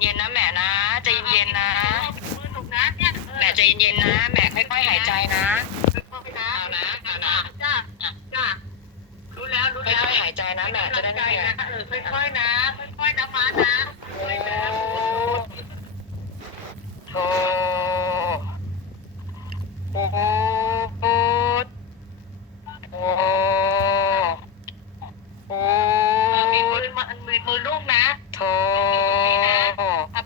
เย็นๆนะแม่นะใจเย็นๆนะมือหนุกนะเนี่ยเออแม่ใจเย็นๆนะแม่ค่อยๆหายใจนะค่อยๆนะเอานะเอานะจ้าจ้ารู้แล้วรู้ค่แล้วอยๆหายใจนะแม่จะได้ไม่เหนื่อยนะเออค่อยๆนะค่อยๆนะมานะค่อยๆนะโทโอ้โหโอ้โอ้เออมีมือมามือมือลูกนะโท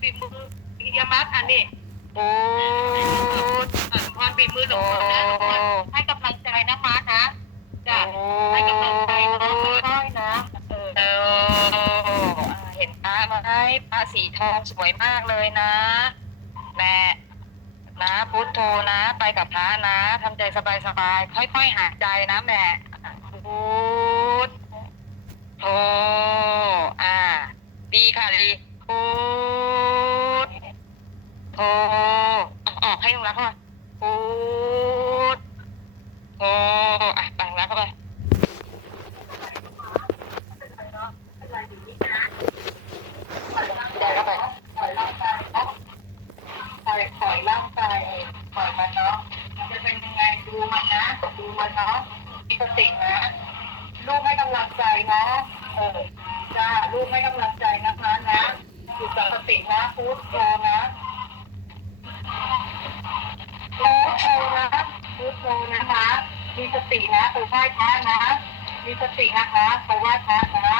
บีมืออียามักอันนี้โอ้อะพรปีมือหลงนะให้กำลังใจนะมานะจ้าให้กำลังใจเนาะค่อยๆนะเออเออเห็นปลาไหมปลาสีทองสวยมากเลยนะแม่นะพุทโธนะ ไปกับพระนะทำใจสบายๆค่อยๆหายใจนะแม่พุทโธอ่า ดีค่ะดีพุทโธออกออกให้ลุงรักเข้ามาพุท โธอะปังรักเข้าไปได้เข้าไปปล่อยร่างกายเนาะปล่อยปล่อยร่างกายปล่อยมันเนาะมันจะเป็นยังไงดูมันนะ ดูมันเนาะมีสตินะ ลูกให้กำลังใจนะ เออจ้าลูกให้กำลังใจนะคะนะอยู่กับสตินะพูดโทนะพูดโทนะพูดโทนะคะ มีสตินะไปไหว้พระนะ มีสตินะคะไปไหว้พระนะ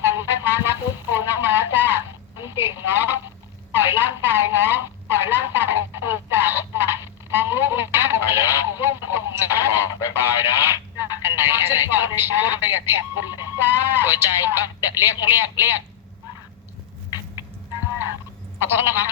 ไปไหว้พระนะพูดโทนะมาจ้ามันเก่งเนาะปล่อยร่างกายเนาะปล่อยร่างกายเออจ้าจ้ามองลูกนะของลูกมาส่งนะบายบายนะจ้าอันไหนอันไหนพูดพูดไปกับแถบพูดเลยจ้าหัวใจปะเดี๋ยวเรียกเรียกเรียกขอโทษนะคะ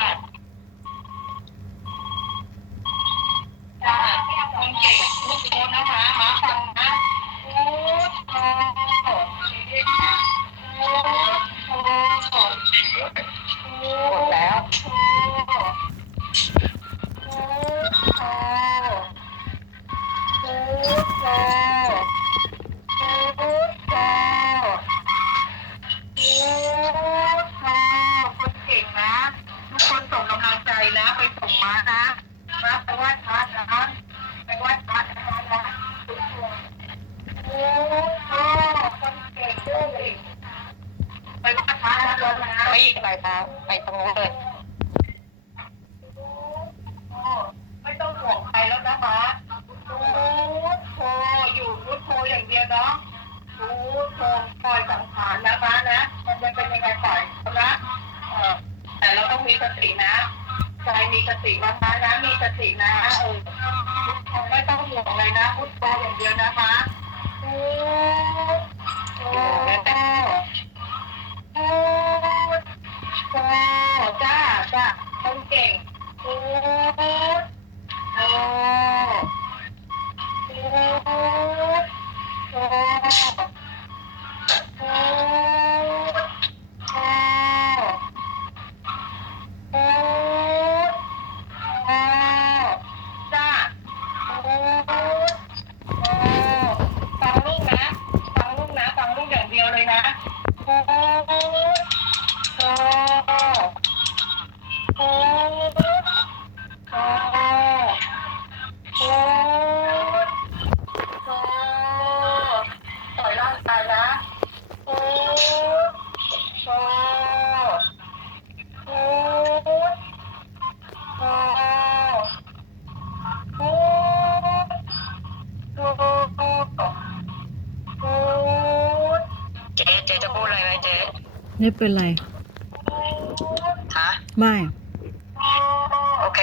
นะ ไปส่งมานะนะไปไหว้พระนะไปไหว้พระนะคะนะทุกคนโอ้โหคนเก่งด้วยไปไหว้พระนะนะไปอีกหลายทางไปตรงนู้นเลยไม่ต้องห่วงใครแล้วนะคะพุทโธอยู่พุทโธอย่างเดียวเนาะพุทโธปล่อยสังขารนะคะนะ มันจะเป็นยังไงปล่อยนะเออแต่เราต้องมีสตินะ มีสตินะคะนะมีสตินะเออไม่ต้องห่วงเลยนะพุทโธอย่างเดียวนะคะ ไม่เป็นไร ฮะ ไม่ โอเค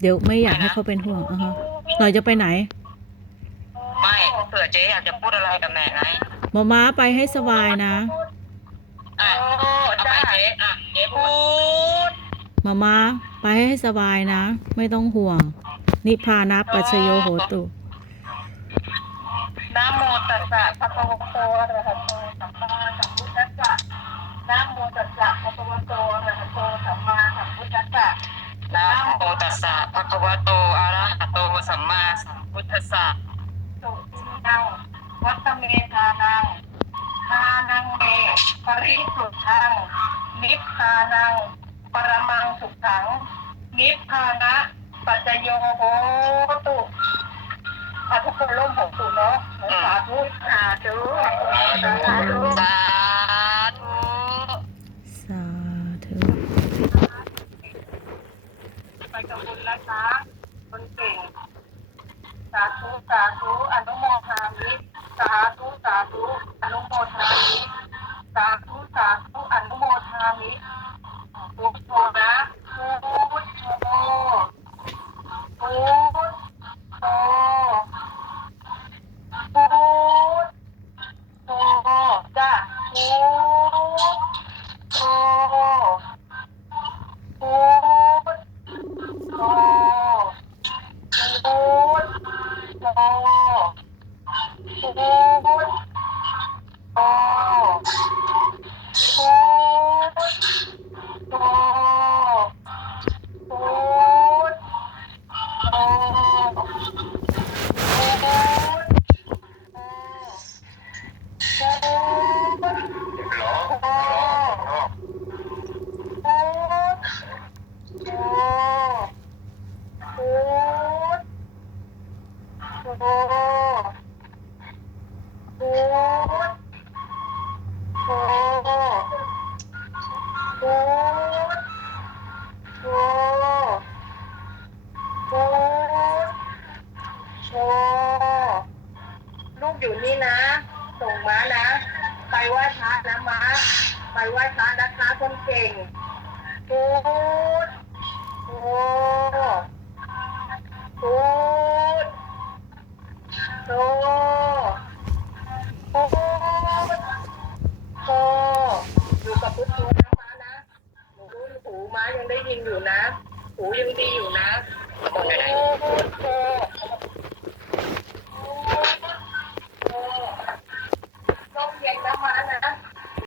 เดี๋ยวไม่อยากให้เขาเป็นห่วงอะฮะหน่อยจะไปไหน ไม่เผื่อเจ๊อยากจะพูดอะไรกับแม่ไงมาม้าไปให้สบายนะอะเอาไปเจ๊อะเจ๊พูดมาม้าไปให้สบายนะ ไม่ต้องห่วง นิพพานัปัจชโยโหตุ นะโมตัสสะภะคะวะโตอะระหะโตสัมมาสัมพุทธัสสะ นะโมตัสสะภะคะวะโตอะระหะโตสัมมาสัมพุทธัสสะนะโมตัสสะภะคะวะโตอะระหะโตสัมมาสัมพุทธัสสะสุตินังวัตเมธานังทานังเมปริสุทธังนิพพานัง ปรมังสุขัง นิพพานะปัจจโยโหตุทุกคนร่มหกตุเนาะสาธุสาธุสาธุสาธุ สาธุ ไปกับบุญนะคะคนเก่ง สาธุสาธุอนุโมทามิสาธุสาธุอนุโมทามิสาธุสาธุอนุโมทามิพุทโธนะพุทโธพุทโธพุทโธจ้ะพุทโธพุทโธพุทโธพุทโธพุทโธพุทโธพุทโธ พุทโธพุทโธพุทโธพุทโธลูกอยู่นี่นะ ส่ง ม้านะ ไปไหว้พระนะม้า ไปไหว้พระนะคะคนเก่งพุทโธพุทโธโอ้โหอยู่กับพุทโธนะม้านะหนูหูม้ายังได้ยินอยู่นะ หูยังดีอยู่นะโอ้พุทโธ